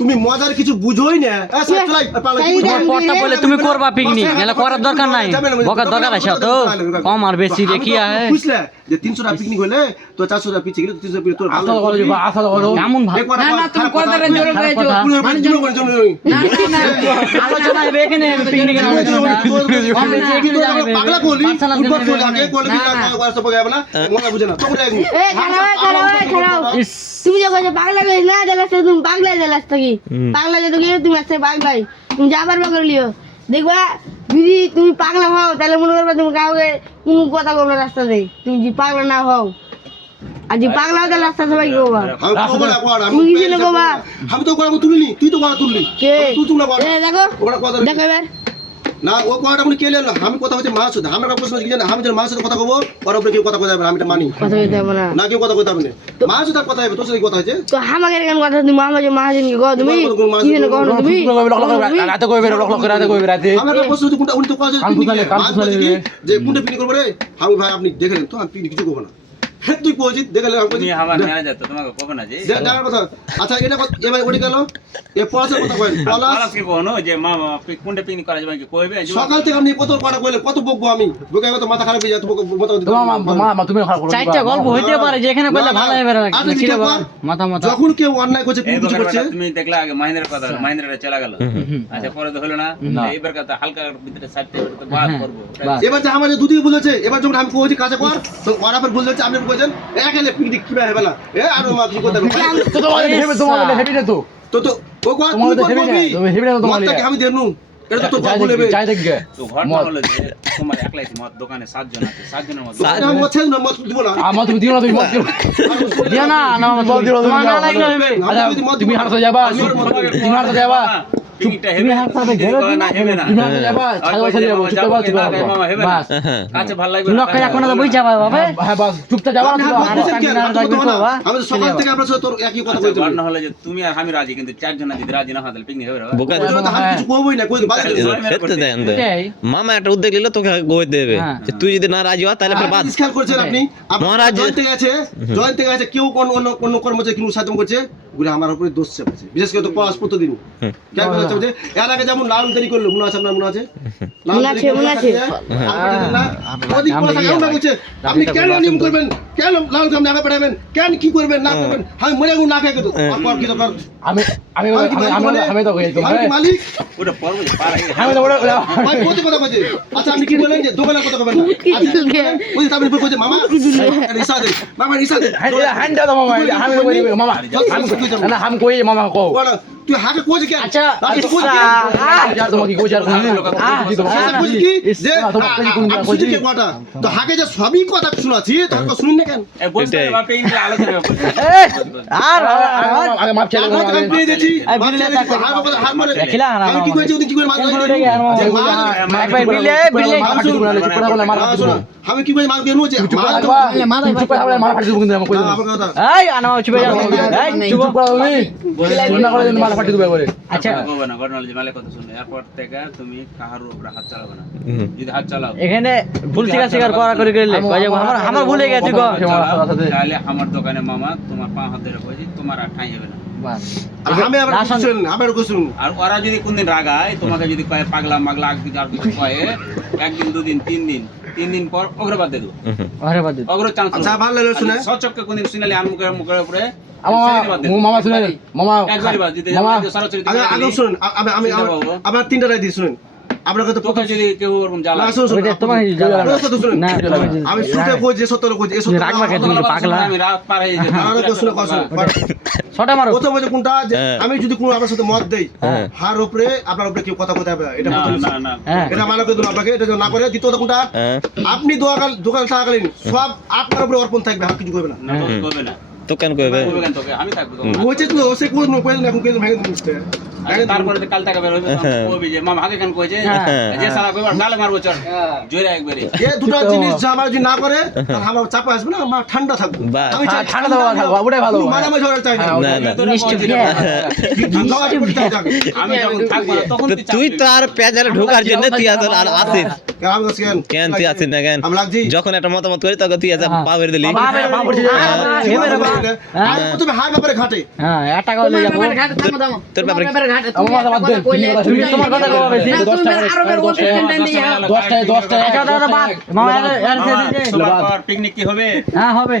তুমি মজার কিছু বুঝোই না পড়তা বলে তুমি করবা পিকনিক এলা করার দরকার নাই বকার দরকার আছে তো কম আর বেশি দেখি আয় বুঝলে যে 300 টাকা পিকনিক হলে তো 400 টাকা পিছে গেলে 300 পিকনিক তোর ভালো কেমন ভালো না না তুমি কথাটা জোরে কইছো আলোচনা হবে এখানে পিকনিকের আলোচনা কম বেশি একটু যাবে পাগলা বলি ফুটবল খেলা আগে কোয়ালিটি না ওয়াটসঅ্যাপ হবে না মজা বুঝে না তোমরা একদম এই খারাপ তুমি যখন পাগলা কইছ না দেলাস তুমি পাগলা দেলাস কি পাগলা যদি তুমি আছে পাগলাই তুমি যাবার পাগল লিও দেখবা যদি তুমি পাগলা হও তাহলে মনে করবা তুমি কাউকে কোনো কথা বলবে রাস্তাতে তুমি যদি পাগলা না হও আর যদি পাগলা হও তাহলে রাস্তা সবাই কইবা আমি কি জানি বাবা আমি তো কোড়া তুলিনি তুই তো কোড়া তুললি তুই তুলনা কর দেখো ওটা কথা দেখো এবার না ও কোড়াটা আমি কে লেলো আমি কথা হচ্ছে মাছ সাথে আমরা প্রশ্ন কি জানি আমি যে মাছ সাথে কথা কইবো ওর উপরে কেউ কথা কইতে হবে না আমি এটা মানি কথা কইতে হবে না না কেউ কথা কইতে হবে না মাছ সাথে কথা হবে তোর সাথে কথা হচ্ছে তো আমাকে কেন কথা তুমি মামাজি মহাজনকে কও তুমি কি জানো কও তুমি রাতে কইবে লক রাতে কইবে রাতে আমার একটা প্রশ্ন হচ্ছে কোনটা উনি তো কয় যে কোনটা পিকনিক করব রে আমি ভাই আপনি দেখেন তো আমি পিকনিক কিছু করব না তুই কোজিত দেখলে আমি তুমি আমার ম্যানেজার তো তোমাকে কব না যে জানার কথা আচ্ছা এটা এবার ওটি গেল এ পলাশের কথা কই পলাশ কি কোন যে মামা কোনটা পিকনিক করা যাবে কি কইবে সকাল থেকে আপনি কত কথা কইলে কত বকবো আমি বকে তো মাথা খারাপ হয়ে যায় তোমাকে মামা তুমি খারাপ করো চারটা গল্প হইতে পারে যে এখানে বললে ভালো হবে না মাথা মাথা যখন কেউ অন্যায় করছে কিছু করছে তুমি দেখলা আগে মহেন্দ্রের কথা মহেন্দ্রটা চলে গেল আচ্ছা পরে তো হলো না এইবার কথা হালকা ভিতরে সাথে তো বাদ করব এবার যে আমাদের দুদিকে বলেছে এবার যখন আমি কইছি কাছে কর তো ওরাপর বলেছে আপনি কইছেন একালে পিকনিক কি হবে না এ আর মা কি কথা তো তোমাদের হেভি না তো তো তো ও কো তুমি হেভি না তোমাদের মতটা আমি দেনু এটা তো তো বলবে চাই দেখ তো ঘটনা হলো যে তোমার একলাই মত দোকানে 7 জন আছে 7 জনের মধ্যে না মত ছেন না মত দিব না আমার তুমি দিও না তুমি মত দিও দিও না না মত দিও তোমার না লাগলে হবে তুমি হারতে যাবা তুমি হারতে যাবা পিকনিকটা হেবে না হেবে না তুমি হারতে যাবা ছাগল ছাগল যাবো চুপ যাবা চুপ বাস আচ্ছা ভালো লাগবে লোক এখন তো বুঝ যাবে বাবা হ্যাঁ বাস চুপটা যাবা আমি সকাল থেকে আপনার সাথে তোর একই কথা কইতে ঘটনা হলো যে তুমি আর আমি রাজি কিন্তু 4 জন যদি রাজি না হয় তাহলে পিকনিক হবে না বোকা আমি কিছু কইবই না কই বাদ খেতে দেন মামা একটা উদ্যোগ নিল তোকে গোয় দেবে যে তুই যদি না রাজি হয় তাহলে বাদ খেয়াল করছেন আপনি মহারাজ জয়েন্ট থেকে আছে কেউ কোন কর্মচারী কোনো সাধন করছে গুলো আমার উপরে দোষ চাপাচ্ছে বিশেষ করে তো পাস প্রতিদিন কেন বলতে হবে এর আগে যেমন লাল দেরি করলো মনে আছে আপনার মনে আছে মনে আছে অধিক পয়সা কেন বলছে আপনি কেন নিয়ম করবেন কেন লাল কাম না পাঠাবেন কেন কি করবেন না করবেন আমি মরে গু না খাই তো আর কি দরকার আমি আমি আমি তো কইছি আমি মালিক ওটা পর্ব পার হয়ে আমি তো ভাই কত কথা কইছে আচ্ছা আপনি কি বলেন যে দোকানের কথা কইবেন না ওই আপনি কইছে মামা রিসা দে মামা রিসা দে হ্যান্ড দাও মামা আমি কই মামা না আমি কই মামা কও তুই হাকে কইছে কি আচ্ছা यार তোমাকে কই আর কইছে কি যে কইছে কি কথা তো হাকে যে সবই কথা শুনাছি তখন শুনিন না কেন এই বলতে বা পিকনিক আলোচনা হবে আর আগে মাপ চাই আমি পেয়ে দিয়েছি আমি কি কইছি ওদিন কি করে মাছ একবার বিলে আমি কি কই মাছ দেনু যে মাথা মার ফাটি দেব কিন্তু আমি কই দেব এই আনা চুপ যাও এই চুপ করো তুমি না করে মার ফাটি দেব করে আচ্ছা হবে না ঘটনা যে মালে কথা শুনে এরপর থেকে তুমি কাহার উপরে হাত চালাবে না যদি হাত চালাও এখানে ভুল স্বীকার করা করে গেলে আমার ভুলে গেছি গো তাহলে আমার দোকানে মামা তোমার পা হাত ধরে কইছি তোমার আর ঠাই হবে না আমি আবার কইছুন আর ওরা যদি কোনদিন রাগায় তোমাকে যদি কয় পাগলা মাগলা আর কিছু কয় একদিন দুদিন তিন দিন পর অগ্রবাদ দেব অগ্র চান্স আচ্ছা ভালো লাগলো শুনে সচককে কোনদিন শুনালে আর মুখের উপরে মামা শুনে মামা একবারই বাদ দিতে সরাসরি আগে শুনুন আমি আবার তিনটা রায় দিই শুনুন আপনার কথা তোকে যদি কেউ ওরকম জ্বালা তোমার না আমি শুনতে কই যে সত্য কই যে সত্য রাখবা কে তুমি পাগলা আমি রাত পার হয়ে যেতাম আর তো শুনে কথা ছটা মারো প্রথম যে কোনটা যে আমি যদি কোনো আপনার সাথে মত দেই হার উপরে আপনার উপরে কেউ কথা কইতে হবে এটা না এটা মানা করে দিন আপনাকে এটা না করে দ্বিতীয়ত কোনটা আপনি দোকান থাকাকালীন সব আপনার উপরে অর্পণ থাকবে আর কিছু করবে না করবে না তো কেন কইবে তোকে আমি থাকবো ওই যে তো সে কোন কইল না কোন ভেঙে দিতে তারপরে তো কাল টাকা বের হবে কবি যে মামা আগে কেন কইছে যে সালা কইবার গালে মারবো চল জোরে একবারে এ দুটো জিনিস যা আমার যদি না করে তাহলে আমার চাপা আসবে না, আমার ঠান্ডা থাকবে। বাহ। আমি চাই ঠান্ডা দেওয়া থাকবো, ওটাই ভালো। মারামারি ঝগড়া চাই না। না না ঝগড়া করতে চাই না। আমি যখন থাকবো না তখন তো তুই তো আর পেঁচালে ঢোকার জন্য তুই আর আসিস কেন বলছিস কেন? কেন তুই আসিস না কেন আমি লাগছি। যখন একটা মতামত করি তখন তুই পা বের দিলি আমি প্রথমে হার ব্যাপারে ঘাটে। হ্যাঁ 1 টাকা হলে যাবো তোর ব্যাপারে আমার মাথা বাদ দে, তুমি কথা শুনি। তোমার কথা কওয়া বেশি 10 টাকা 10 টাকা বাদ মামা এর পিকনিক কি হবে? হ্যাঁ হবে